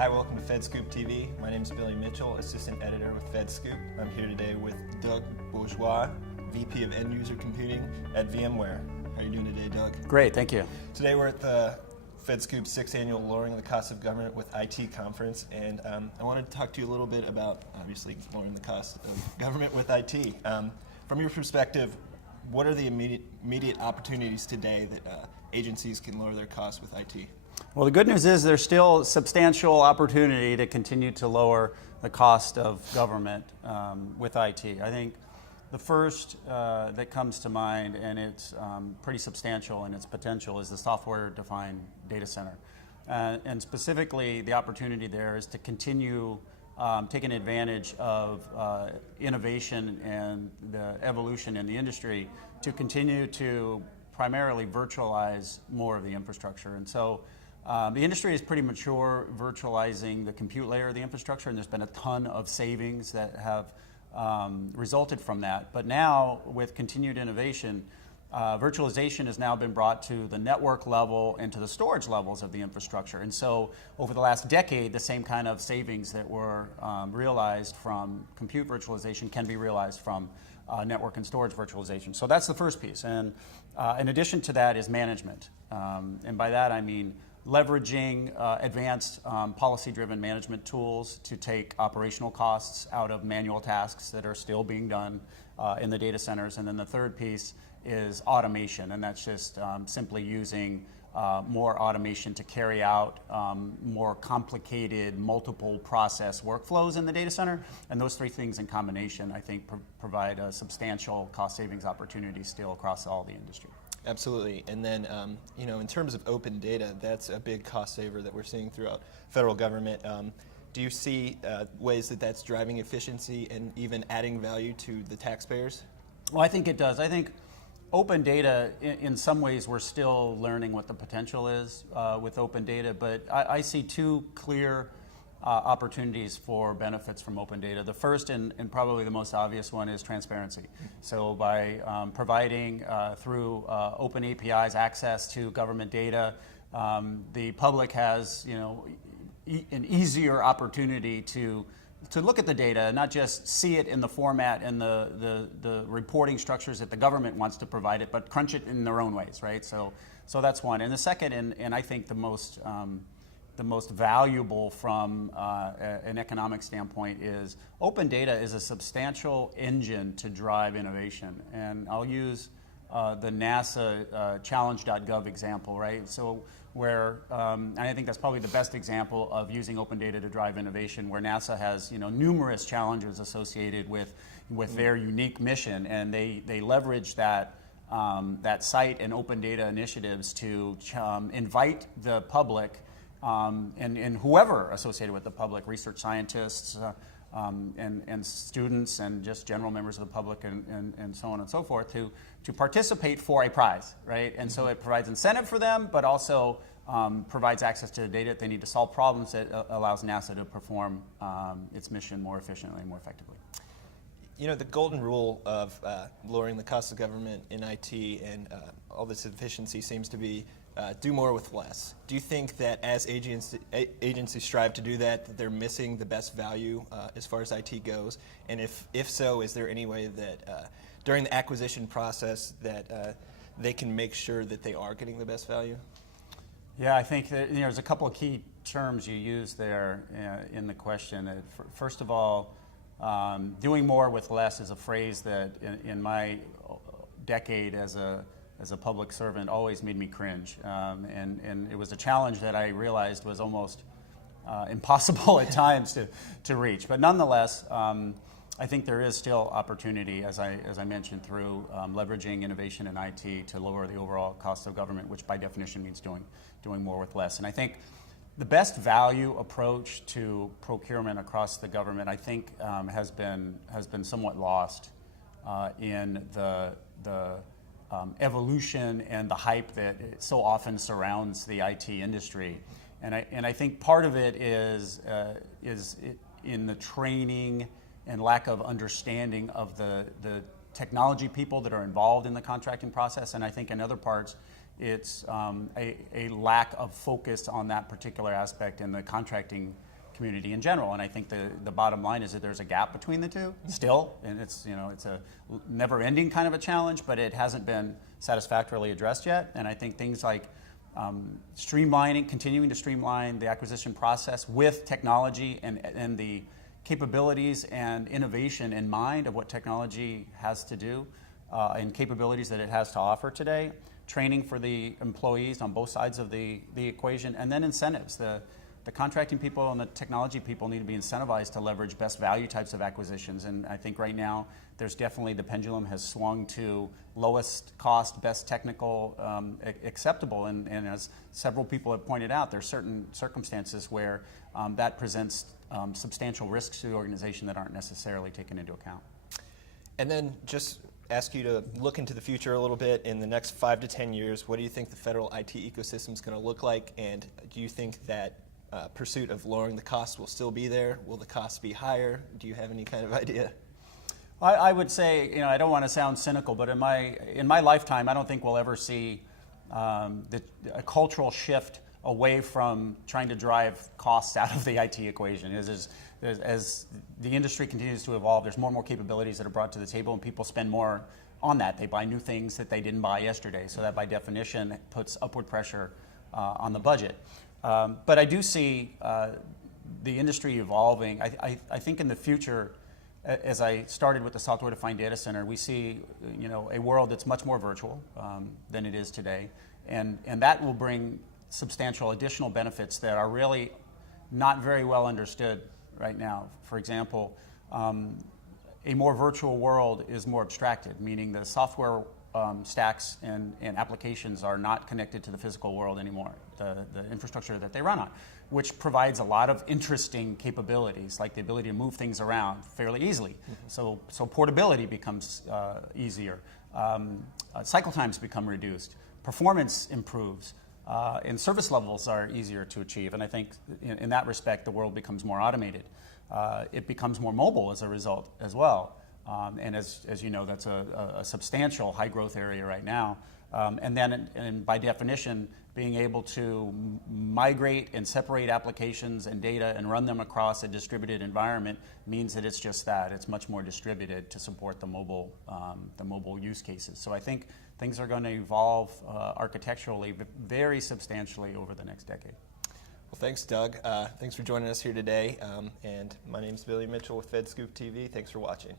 Hi, welcome to FedScoop TV. My name is Billy Mitchell, Assistant Editor with FedScoop. I'm here today with Doug Bourgeois, VP of End User Computing at VMware. How are you doing today, Doug? Great, thank you. Today we're at the FedScoop 6th Annual Lowering the Cost of Government with IT Conference, and I wanted to talk to you a little bit about, obviously, lowering the cost of government with IT. From your perspective, what are the immediate opportunities today that agencies can lower their costs with IT? Well, the good news is there's still substantial opportunity to continue to lower the cost of government with IT. I think the first that comes to mind, and it's pretty substantial in its potential, is the software-defined data center. And specifically, the opportunity there is to continue taking advantage of innovation and the evolution in the industry to continue to primarily virtualize more of the infrastructure. And so the industry is pretty mature virtualizing the compute layer of the infrastructure, and there's been a ton of savings that have resulted from that. But now, with continued innovation, virtualization has now been brought to the network level and to the storage levels of the infrastructure. And so over the last decade, the same kind of savings that were realized from compute virtualization can be realized from network and storage virtualization. So that's the first piece. And in addition to that is management. And by that I mean leveraging advanced policy-driven management tools to take operational costs out of manual tasks that are still being done in the data centers. And then the third piece is automation, and that's just simply using more automation to carry out more complicated multiple process workflows in the data center. And those three things in combination, I think, provide a substantial cost savings opportunity still across all the industry. Absolutely. And then, in terms of open data, that's a big cost saver that we're seeing throughout federal government. Do you see ways that that's driving efficiency and even adding value to the taxpayers? Well, I think it does. I think open data, in some ways, we're still learning what the potential is with open data, but I see two clear opportunities for benefits from open data. The first and probably the most obvious one is transparency. So by providing through open APIs access to government data, the public has an easier opportunity to look at the data, not just see it in the format and the reporting structures that the government wants to provide it, but crunch it in their own ways, right? So that's one. And the second, and I think the most valuable from an economic standpoint, is open data is a substantial engine to drive innovation. And I'll use the NASA challenge.gov example, right? So where, and I think that's probably the best example of using open data to drive innovation, where NASA has numerous challenges associated with their unique mission, and they leverage that site and open data initiatives to invite the public and whoever associated with the public, research scientists and students and just general members of the public and so on and so forth to participate for a prize, right? And so it provides incentive for them, but also provides access to the data that they need to solve problems that allows NASA to perform its mission more efficiently and more effectively. The golden rule of lowering the cost of government in IT and all this efficiency seems to be do more with less. Do you think that as agencies strive to do that they're missing the best value as far as IT goes? And if so, is there any way that during the acquisition process that they can make sure that they are getting the best value? Yeah, I think that, there's a couple of key terms you use there in the question. First of all, doing more with less is a phrase that in my decade as a public servant always made me cringe. And it was a challenge that I realized was almost impossible at times to reach. But nonetheless, I think there is still opportunity, as I mentioned, through leveraging innovation in IT to lower the overall cost of government, which by definition means doing more with less. And I think the best value approach to procurement across the government, I think, has been somewhat lost in the evolution and the hype that so often surrounds the IT industry. And I think part of it is in the training and lack of understanding of the technology people that are involved in the contracting process. And I think in other parts, it's a lack of focus on that particular aspect in the contracting community in general. And I think the bottom line is that there's a gap between the two still, and it's a never-ending kind of a challenge, but it hasn't been satisfactorily addressed yet. And I think things like continuing to streamline the acquisition process with technology and the capabilities and innovation in mind of what technology has to do and capabilities that it has to offer today, training for the employees on both sides of the equation, and then incentives. The contracting people and the technology people need to be incentivized to leverage best value types of acquisitions. And I think right now there's definitely the pendulum has swung to lowest cost, best technical, acceptable. And as several people have pointed out, there's certain circumstances where that presents substantial risks to the organization that aren't necessarily taken into account. And then just ask you to look into the future a little bit. In the next 5 to 10 years, what do you think the federal IT ecosystem is going to look like? And do you think that pursuit of lowering the cost will still be there? Will the costs be higher? Do you have any kind of idea? I would say, I don't want to sound cynical, but in my lifetime, I don't think we'll ever see a cultural shift away from trying to drive costs out of the IT equation. As the industry continues to evolve, there's more and more capabilities that are brought to the table, and people spend more on that. They buy new things that they didn't buy yesterday, so that by definition puts upward pressure on the budget. But I do see the industry evolving. I think in the future, as I started with the software-defined data center, we see a world that's much more virtual than it is today, and that will bring substantial additional benefits that are really not very well understood right now. For example, a more virtual world is more abstracted, meaning the software stacks and applications are not connected to the physical world anymore, the infrastructure that they run on, which provides a lot of interesting capabilities, like the ability to move things around fairly easily. Mm-hmm. So portability becomes easier, cycle times become reduced, performance improves, and service levels are easier to achieve. And I think in that respect, the world becomes more automated. It becomes more mobile as a result as well. And as you know, that's a substantial high growth area right now. And by definition, being able to migrate and separate applications and data and run them across a distributed environment means that it's just that. It's much more distributed to support the mobile use cases. So I think things are going to evolve architecturally very substantially over the next decade. Well, thanks, Doug. Thanks for joining us here today. And my name's Billy Mitchell with FedScoop TV. Thanks for watching.